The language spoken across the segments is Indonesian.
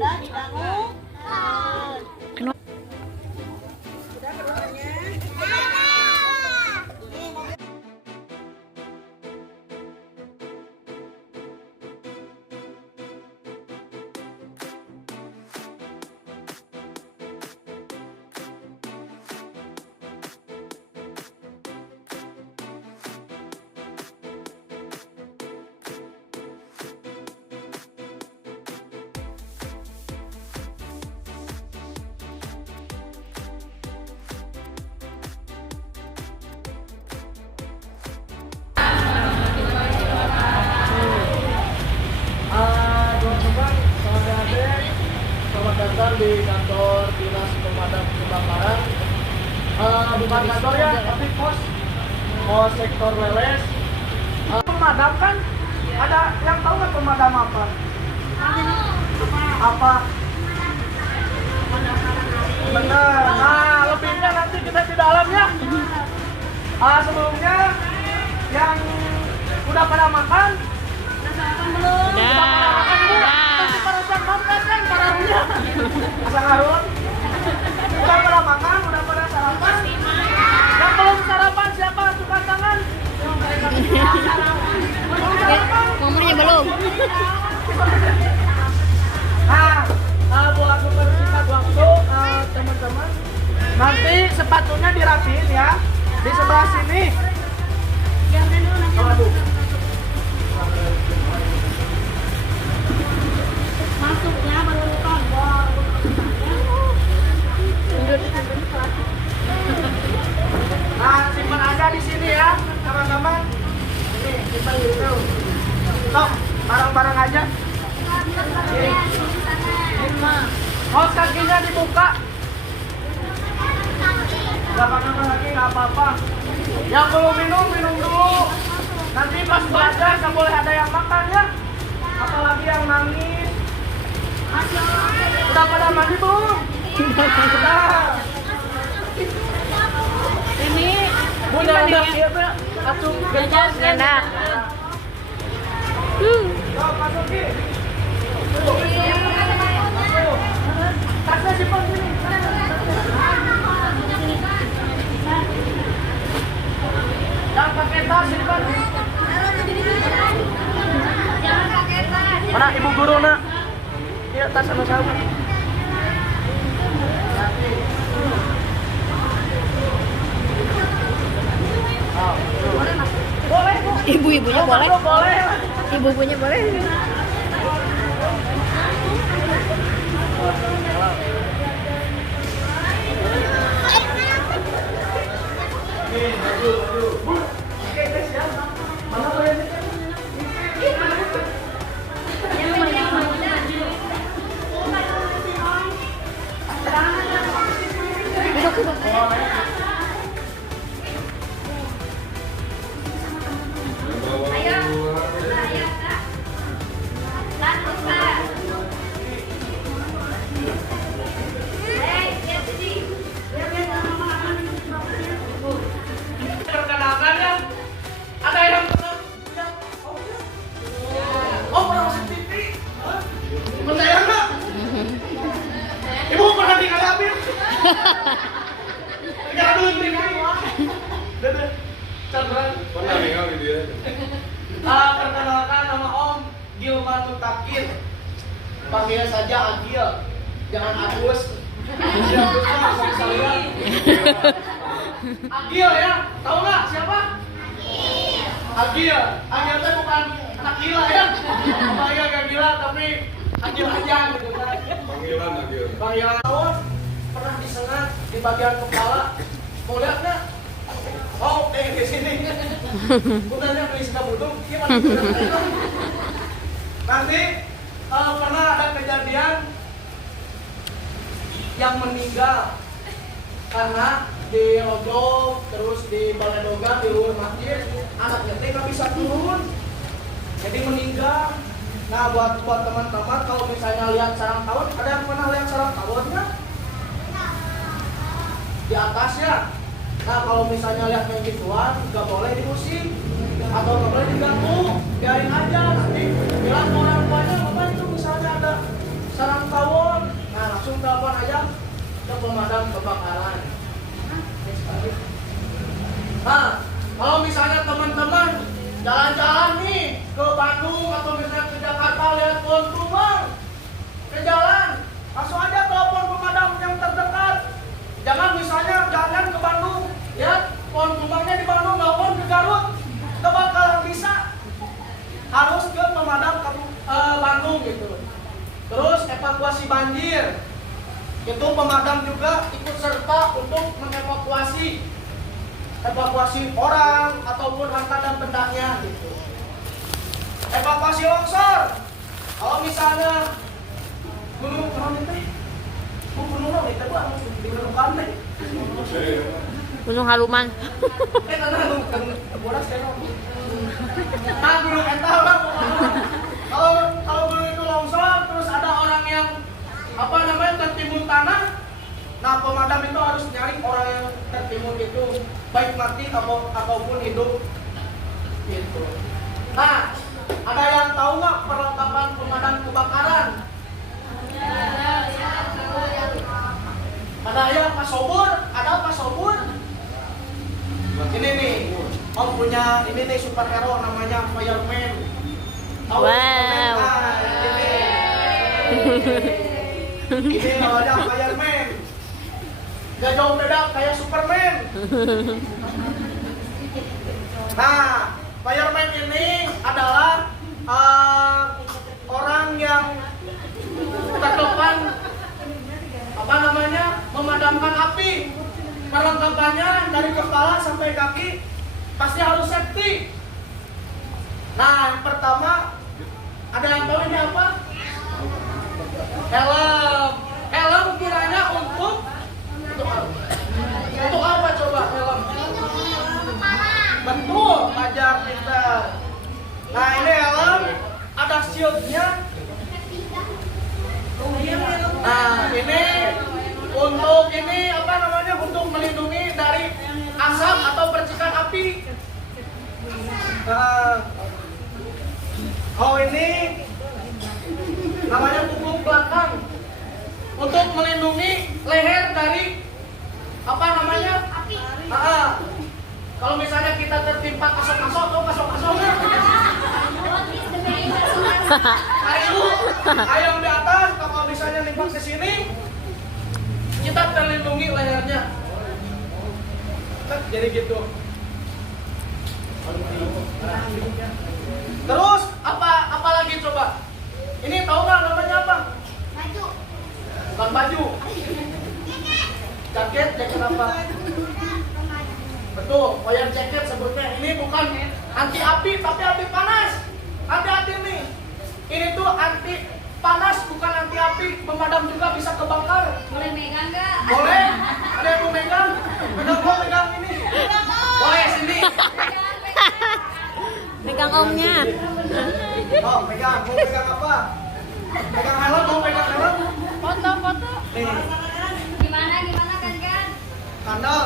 ada di dangu. Di kantor dinas pemadam kebakaran, bukan kantor ya, tapi pos sektor Leles. Pemadam kan ada yang tahu nggak pemadam apa? Apa? Benar. Nah, lebihnya nanti kita di dalam ya. Sebelumnya yang udah pada makan? Belum. Udah pada makan bu? Para sang kan parahunya. Asal Harun. Udah pada makan, udah pada sarapan. Yang belum sarapan siapa? Angkat tangan. Belum sarapan? Nomornya belum. Nah, buat mempersingkat waktu teman-teman, nanti sepatunya dirapiin ya di sebelah sini. Aduh. Masuknya berurutan. Nah, simpan aja di sini ya, teman-teman. Ini simpan dulu. Sok, barang-barang aja. Kaos kakinya dibuka. Gak apa-apa lagi, gak apa-apa. Yang belum minum, minum dulu. Nanti pas belajar gak boleh ada yang makan ya. Apalagi yang nangis. Udah pada mandi belum? Sudah. Ini udah iya Mbak. Atuh gejos Enak. Yuk, masukin. Tasnya simpan sini. Jangan pakai tas, simpan. Mana ibu guru nak? Iya, tas sama sahabat. Boleh, Bu. Ibu-ibunya boleh. Boleh. Ibu-ibunya boleh. Perkenalkan ya, ada yang pernah lihat? Oh, pernah masuk TV? Percaya nggak? Ibu pernah dikalapin? Nggak dulu TV. Dede, Chandra. Pernah tinggal di dia. Perkenalkan nama Om Gilman Mutakin. Panggil saja Agil, jangan Agus. Agil ya, tahu nggak siapa? Agil. Agil itu bukan anak gila ya. Saya gak gila tapi Agil aja gitu kan. Panggilan Agil. Panggilan tahun pernah disengat di bagian kepala. Mau lihat nggak? Oh, di sini. Gunanya beli seka budung. Gimana? Nanti pernah ada kejadian yang meninggal karena di Rojok, terus di Baledoga, di luar masjid, anaknya teh nggak bisa turun, jadi meninggal. Nah, buat teman-teman kalau misalnya lihat sarang tawon, ada yang pernah lihat sarang tawon nggak? Di atasnya. Nah, kalau misalnya lihat yang gituan, nggak boleh diusir atau nggak boleh diganggu, biarin aja. Nanti bilang ke orang tuanya, bapak itu misalnya ada sarang tawon. Nah, langsung telepon aja ke pemadam kebakaran. Nah, kalau misalnya teman-teman jalan-jalan nih ke Bandung atau misalnya ke Jakarta lihat pohon tumbang ke jalan, langsung aja telepon pemadam yang terdekat. Jangan misalnya jalan ke Bandung, lihat pohon tumbangnya di Bandung, telepon ke Garut, kebakaran bisa. Harus ke pemadam Bandung gitu. Terus evakuasi banjir, itu pemadam juga ikut serta untuk mengevakuasi orang ataupun harta dan bendanya gitu. Evakuasi longsor, kalau misalnya gunung Gunung Haluman. Nah, gunung eta kalau gunung itu longsor, terus ada orang yang tertimbun tanah. Nah, pemadam itu harus nyari orang yang tertimbun itu, baik mati ataupun hidup gitu. Nah, ada yang tahu nggak perlengkapan pemadam kebakaran? Ada ya Pak Sobur, ada Pak Sobur. Ini nih, Om punya ini nih superhero namanya Fireman. Tahu Wow. Ini namanya Fireman. Gak jauh beda kayak Superman. Nah, Fireman ini adalah orang yang terdepan memadamkan api. Perlengkapannya dari kepala sampai kaki pasti harus safety. Nah, yang pertama ada yang tahu ini apa? Helm. Helm kiranya untuk apa coba helm? Betul, Fajar pintar. Nah, ini helm ada shieldnya. Nah, ini untuk melindungi dari asap atau percikan api. Ini namanya punggung belakang untuk melindungi leher dari api. Kalau misalnya kita tertimpa kasok-kasok atau kasok-kasok, ayam di atas, kalau misalnya nimpak ke sini, kita terlindungi lehernya. Jadi gitu. Terus apa lagi coba? Ini tahu nggak namanya apa? Baju. Bukan baju. Jaket apa? Betul, fire jacket sebutnya. Ini bukan anti api tapi anti panas. Hati-hati nih. Ini tuh anti panas bukan anti api. Pemadam juga bisa kebakar. Boleh megang nggak? Boleh. Ada yang mau megang? Megang ini. Boleh sini. Megang omnya. Oh, pegang. Mau pegang apa? Pegang helm, mau pegang helm? Foto. Nih, Gimana kan? kandal.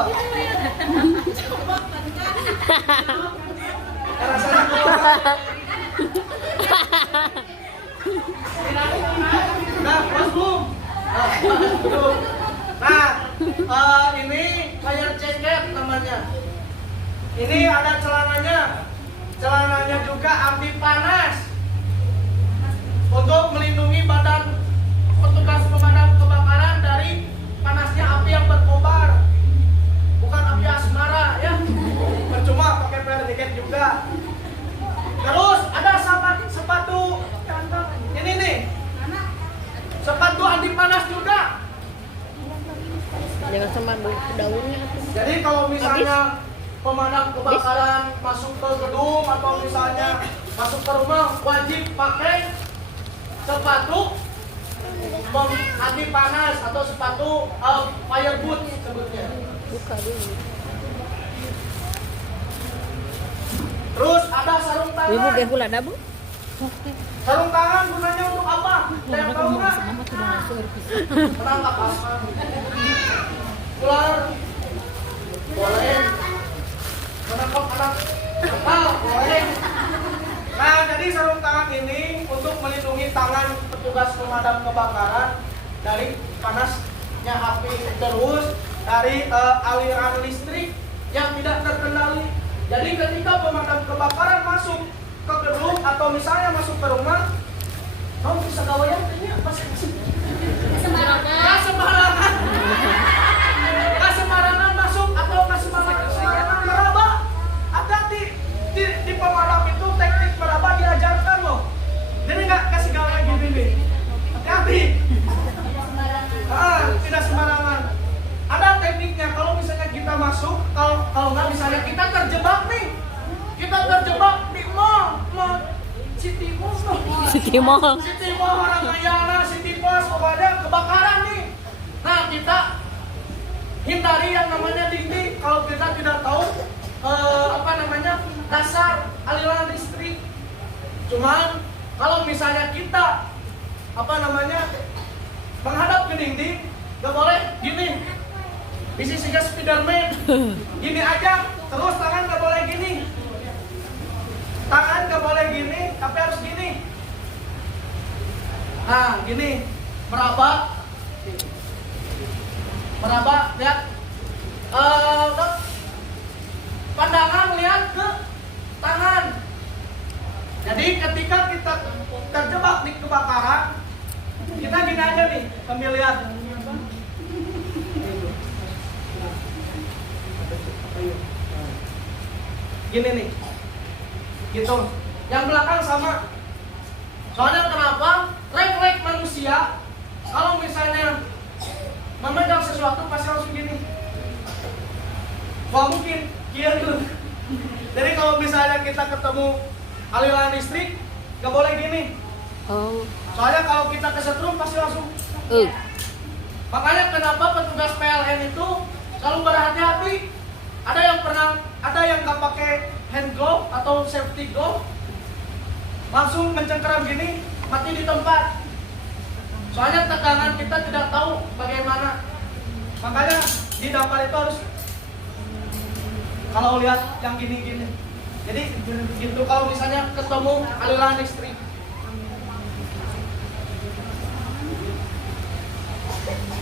Rasanya Nah, pas belum? Nah, ini fire jacket namanya. Ini ada celananya. Celananya juga anti panas. Untuk melindungi badan petugas pemadam kebakaran dari panasnya api yang berkobar. Bukan api asmara ya. Percuma pakai fire jacket juga. Terus ada sepatu ini nih. Sepatu anti panas juga. Jangan sama daunnya. Jadi kalau misalnya pemadam kebakaran masuk ke gedung atau misalnya masuk ke rumah, wajib pakai sepatu anti panas atau sepatu fire boot sebutnya. Buka dulu. Terus ada sarung tangan. Ibu gak ada, Bu? Sarung tangan gunanya untuk apa? Yang tahu nggak? Menangkap apa? Ular. Boleh. Menangkap anak nakal. Boleh. Nah, jadi sarung tangan ini untuk melindungi tangan petugas pemadam kebakaran dari panasnya api, terus dari aliran listrik yang tidak terkendali. Jadi ketika pemadam kebakaran masuk ke gedung atau misalnya masuk ke rumah, kamu bisa gawayan ini apa sih? Nggak sembarangan masuk atau nggak sembarangan meraba. Hati-hati di pemadam itu teknik meraba diajarkan loh. Jadi nggak kasih gawe gini nih. Hati-hati. Tidak sembarangan. Ada tekniknya. Kalau misalnya kita masuk, kalau nggak misalnya kita terjebak nih, di mall City Mall Ramayana, City Post, pokoknya kebakaran nih. Nah, kita hindari yang namanya dinding kalau kita tidak tahu dasar aliran listrik. Cuman kalau misalnya kita menghadap ke dinding, gak boleh gini. Bisa sehingga Spiderman. Gini aja, terus tangan gak boleh gini. Tangan gak boleh gini, tapi harus gini. Nah, gini, meraba, lihat. Pandangan lihat ke tangan. Jadi ketika kita terjebak di kebakaran, kita gini aja nih, sambil lihat. Gini nih, gitu. Yang belakang sama. Soalnya kenapa? Refleks manusia kalau misalnya memegang sesuatu pasti langsung gini. Wah, mungkin iya tuh. Jadi kalau misalnya kita ketemu aliran listrik, gak boleh gini. Soalnya kalau kita kesetrum pasti langsung. Makanya kenapa petugas PLN itu selalu berhati-hati. Ada yang nggak pakai hand glove atau safety glove, langsung mencengkeram gini, mati di tempat. Soalnya tegangan kita tidak tahu bagaimana. Makanya di dapur itu harus kalau lihat yang gini-gini. Jadi gitu kalau misalnya ketemu aliran listrik.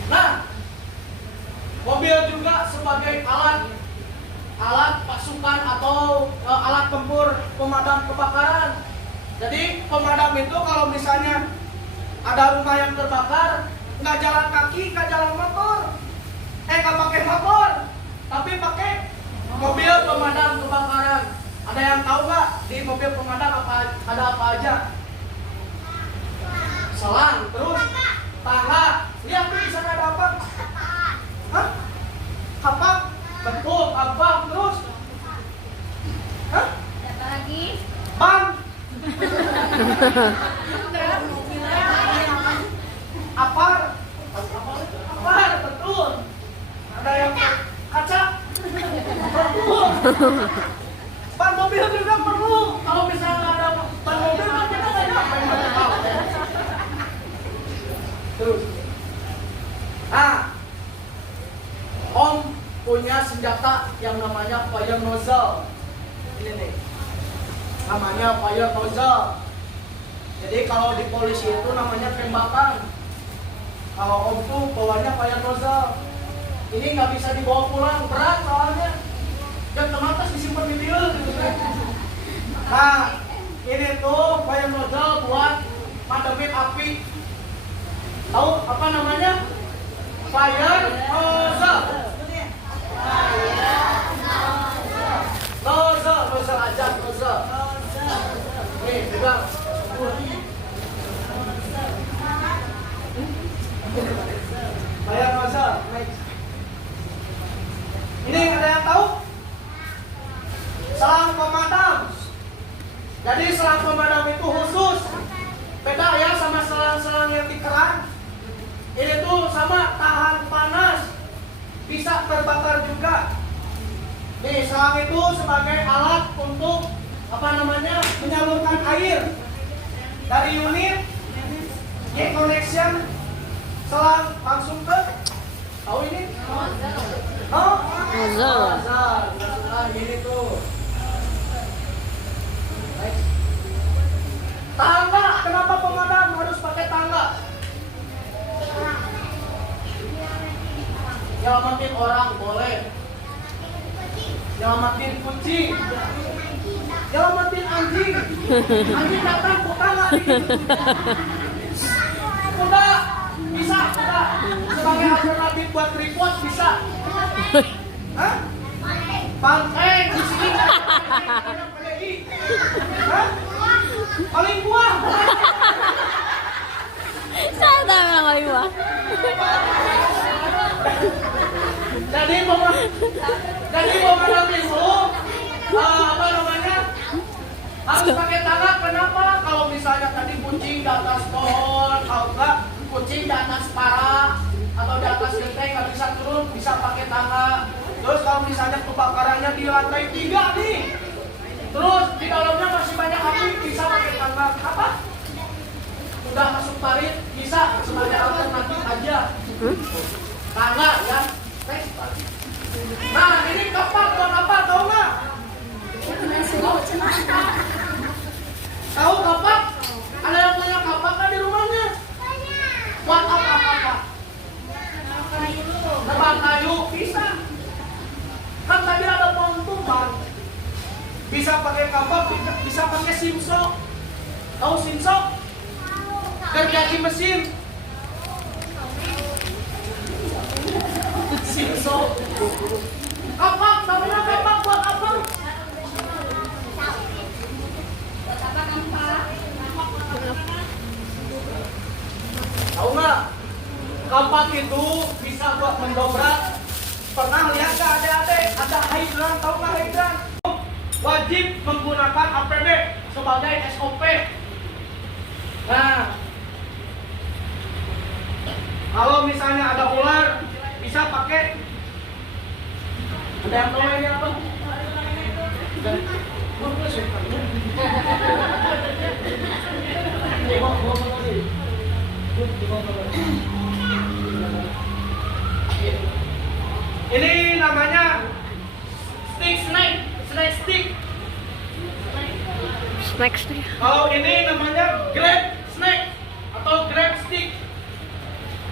Nah, mobil juga sebagai alat pasukan atau alat tempur pemadam kebakaran. Jadi pemadam itu kalau misalnya ada rumah yang terbakar, nggak jalan kaki, nggak jalan motor, nggak pakai motor, tapi pakai mobil pemadam kebakaran. Ada yang tahu nggak di mobil pemadam ada apa aja? Selang, terus tangga. Lihat tuh di sana ada apa? Hah? Kapak? Betul, kapak. Terus? Hah? Apa lagi? Ban. Apar, betul. Ada yang kaca, betul. Ban mobil juga perlu. Kalau misalnya ada ban mobil kan kita nggak nyampe. Terus, Om punya senjata yang namanya fire nozzle. Ini nih, namanya fire nozzle. Jadi kalau di polisi itu namanya tembakan. Kalau Om tuh bawanya fire nozzle. Ini nggak bisa dibawa pulang, berat soalnya. Dan terbatas disimpan di dia. Nah, ini tuh fire nozzle buat mademin api. Tahu apa namanya? Fire nozzle. Nozzle aja, nozzle. Nih, pegang. Fire nozzle. Ini ada yang tahu? Selang pemadam. Jadi selang pemadam itu khusus. Beda ya sama selang-selang yang di keran. Ini tuh sama tahan panas. Bisa terbakar juga. Nih, selang itu sebagai alat untuk menyalurkan air dari unit connection selang langsung ke tahu ini? Nozzle. Ini tuh. nyelamatin orang boleh. Nyelamatin kucing. Nyelamatin anjing. Anjing datang buka nggak gitu. Kuda bisa kuda. Sebagai alternatif buat tripod bisa. Hah? Banteng di sini nggak ada PDI. Hah? Paling buah. Saya tahu yang paling wah. Jadi pemandangan itu apa namanya harus pakai tangan. Kenapa? Kalau misalnya tadi kucing di atas pohon, kalau enggak kucing di atas para atau di atas genteng nggak bisa turun, bisa pakai tangga. Terus kalau misalnya kebakarannya di lantai 3 nih, terus di dalamnya masih banyak api, bisa pakai tangga. Apa? Udah masuk parit, bisa sebagai alternatif aja. Tangga ya. Nah ini kapak buat apa? Tahu nggak? Tahu kapak? Ada yang punya kapak nggak di rumahnya? Buat apa kapak? Nebang kayu bisa. Kan tadi ada pohon tumbang. Bisa pakai kapak, bisa pakai simso. Tahu simso? Gergaji mesin. Simso. Kapak, namanya kapak buat apa? Tahu nggak? Kapak itu bisa buat mendobrak. Pernah lihat nggak adik-adik? Ada hidran, tahu nggak hidran? Wajib menggunakan APD sebagai SOP. Nah, kalau misalnya ada ular, bisa pakai. Ada yang tahu ini apa? Ini namanya snake stick. Snake stick. Kalau ini namanya grab snake atau grab stick.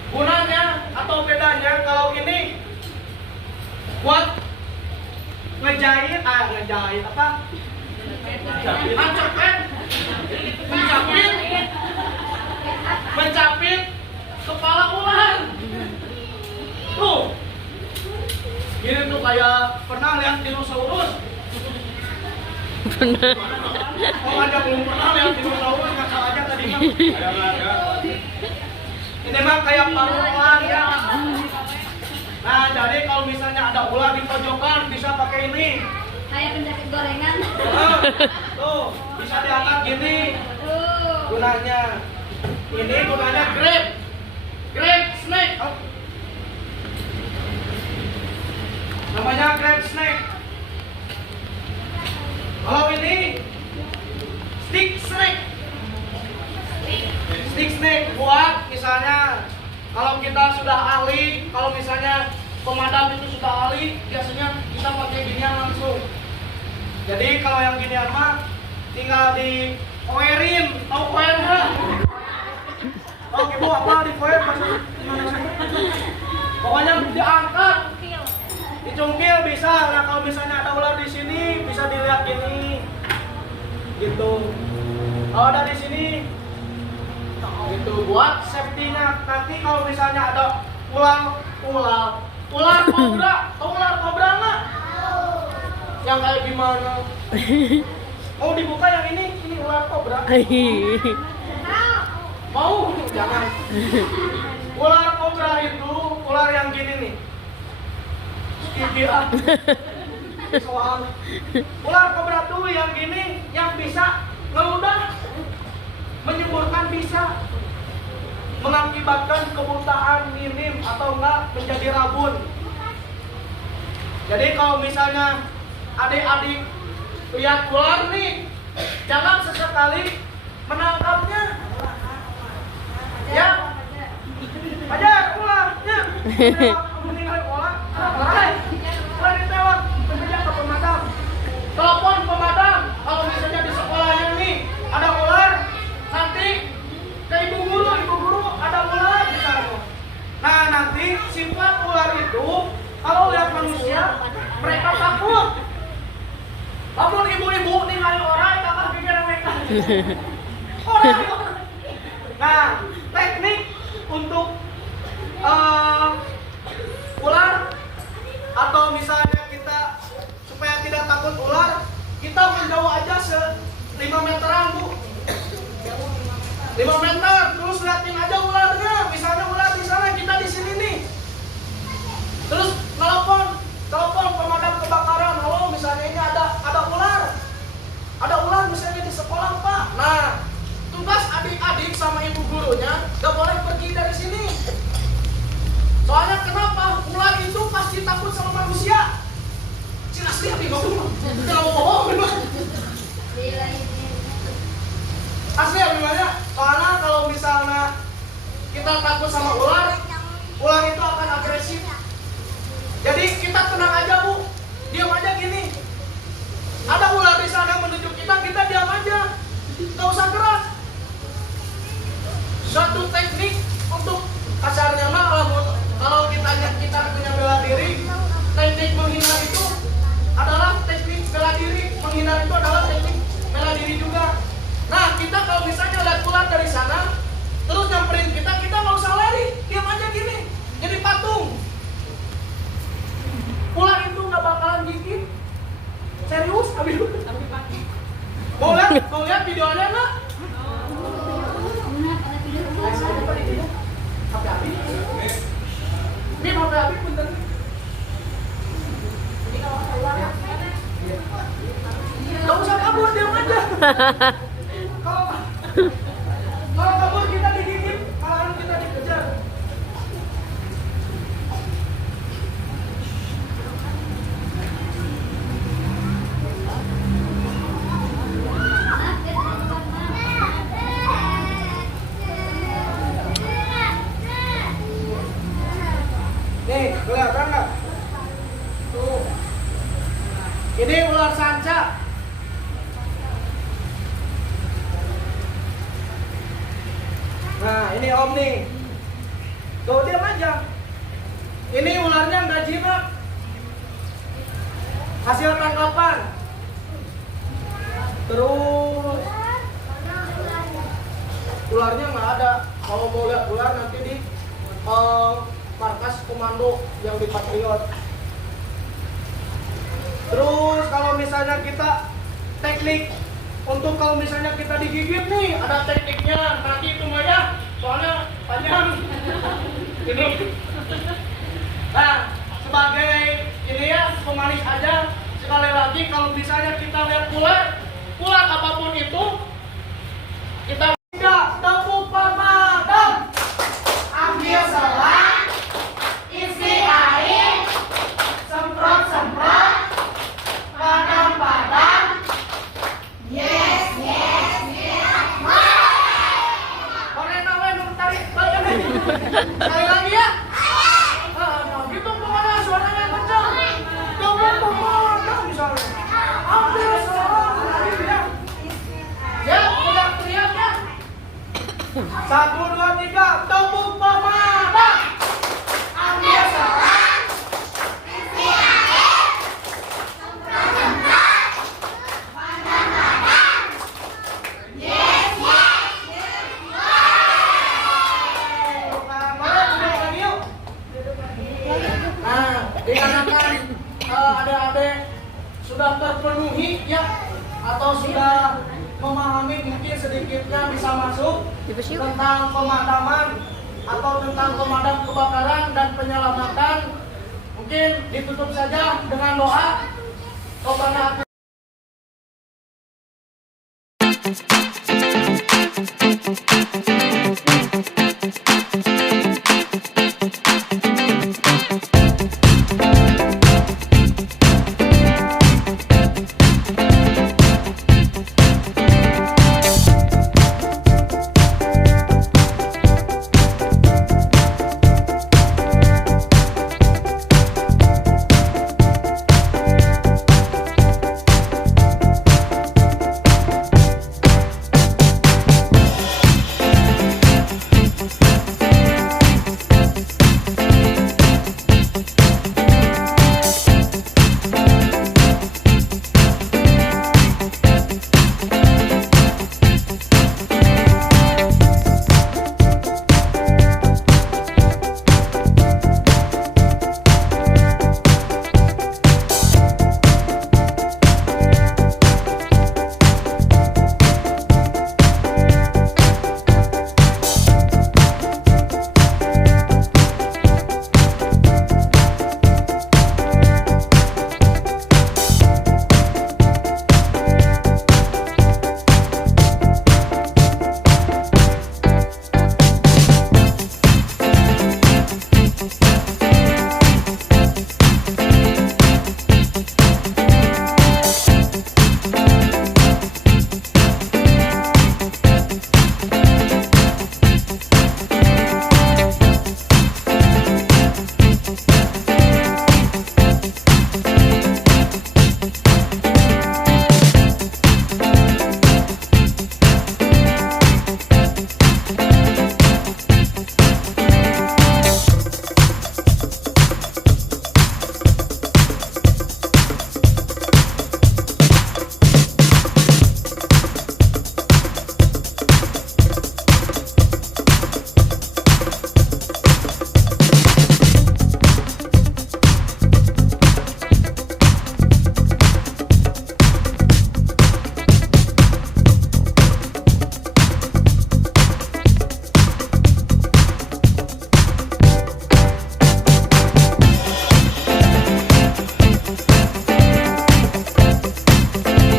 Gunanya atau bedanya, kalau ini buat ngejahit apa? Mencapit kepala ular. Tuh. Gini tuh kayak pernah lihat dinosaurus? Benar. Oh ada belum pernah lihat dinosaurus, nggak salah aja tadi mah. Ini mah kayak paruan ya. Nah jadi kalau misalnya ada ular di pojokan bisa pakai ini. Kayak penjahit gorengan. Tuh bisa diangkat gini. Gunanya. Ini gunanya grab snake. Oh. Namanya grab snake. Kalau ini stick snake buat misalnya kalau kita sudah ahli, kalau misalnya pemadam itu sudah ahli, biasanya kita pakai ginian langsung. Jadi kalau yang ginian mah tinggal di koerin, tahu koer nggak? Oh ibu apa di koer maksudnya? Pokoknya diangkat, dicungkil bisa. Nah kalau misalnya ada ular di sini bisa dilihat gini, gitu. Kalau ada di sini, gitu buat safety-nya. Nanti kalau misalnya ada ular kobra, tahu ular kobra nggak? Yang kayak gimana? Mau dibuka yang ini ular kobra. Mau? Jangan. Ular kobra itu ular yang gini nih. Iya. Soal ular kobra tuh yang gini, yang bisa ngeludah, menyemburkan bisa, mengakibatkan kebutaan minim atau enggak menjadi rabun. Jadi kalau misalnya adik-adik lihat ular nih, jangan sesekali menangkapnya. Ya, ajar ularnya. Meninggal ular, ular ditewak, mengejar ke pemadam. Telepon pemadam. Kalau misalnya di sekolahnya nih ada ular, nanti ke ibu guru ada ular di sana. Nah nanti sifat ular itu kalau lihat manusia mereka takut. Namun ibu-ibu ningali orang kakak pikir mereka. Orang. Nah, teknik untuk ular atau misalnya kita supaya tidak takut ular, kita menjauh aja 5 meteran Bu. 5 meter, terus liatin aja ularnya. Misalnya ular di sana, kita di sini nih. Terus telepon pemadam kebakaran. Halo, misalnya ini ada ular. Ada ular misalnya di sekolah, Pak. Nah, tugas adik-adik sama ibu gurunya gak boleh pergi dari sini. Soalnya kenapa? Ular itu pasti takut sama manusia. Cina asli abi ngomong. Kalau mau bohong. Asli abi banyak. Soalnya kalau misalnya kita takut sama ular itu akan agresif. Jadi kita tenang aja Bu, diam aja gini. Ada ular di sana menuju kita diam aja, nggak usah gerak. Suatu teknik untuk kasarnya mah kalau kita punya bela diri, teknik menghindar itu adalah teknik bela diri. Menghindar itu adalah teknik bela diri juga. Nah, kita kalau misalnya lihat ular dari sana, terus nyamperin kita nggak usah lari, diam aja gini, jadi patung. Ular itu nggak bakalan gigit. Serius, abi mau lihat videonya nggak? Ini HP abi punten. Nggak usah kabur, diam aja. Kalau kabur kita digigit, malahan kita dikejar. Nih, kelihatan nggak? Tuh. Ini ular sanca. Nah, ini Om nih. Tuh, diam aja. Ini ularnya nggak jinak. Hasil tangkapan. Terus ularnya nggak ada. Kalau mau lihat ular nanti di markas komando yang di Patriot. Terus kalau misalnya kita teknik untuk kalau misalnya kita digigit nih, ada tekniknya. Nanti itu mah ya, soalnya panjang. Nah, sebagai ini ya pemanis aja. Sekali lagi kalau misalnya kita lihat ular apapun itu, kita tidak tepuk pemadam, ambil selang, isi air, semprot, padam. Yes. Korena we nu tarik balik. Sekali lagi ya. Gitu pokoknya suaranya kencang. Tepuk pemadam misalnya. Ambil selang, ya. Ya, udah teriak ya. 1, 2, 3, tepuk pemadam. Ambil selang, isi air, semprot, padam. Yes. Nah, dikarenakan adik-adik sudah terpenuhi ya, atau sudah memahami mungkin sedikitnya bisa masuk tentang pemadaman atau tentang pemadam kebakaran dan penyelamatan, mungkin ditutup saja dengan doa kepada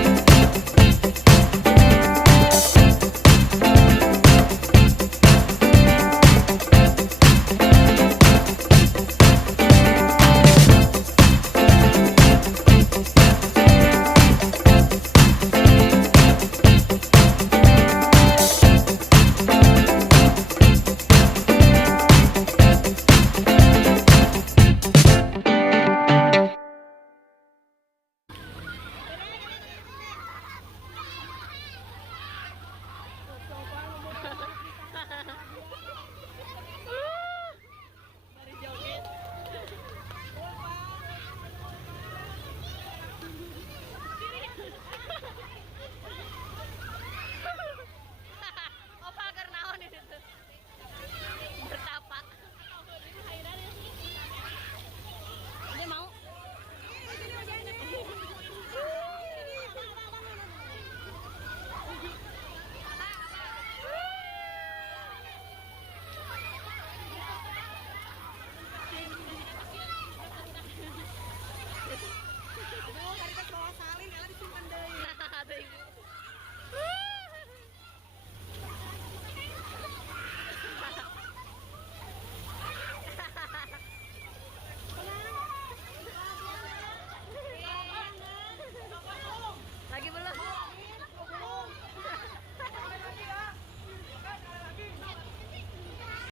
Bye.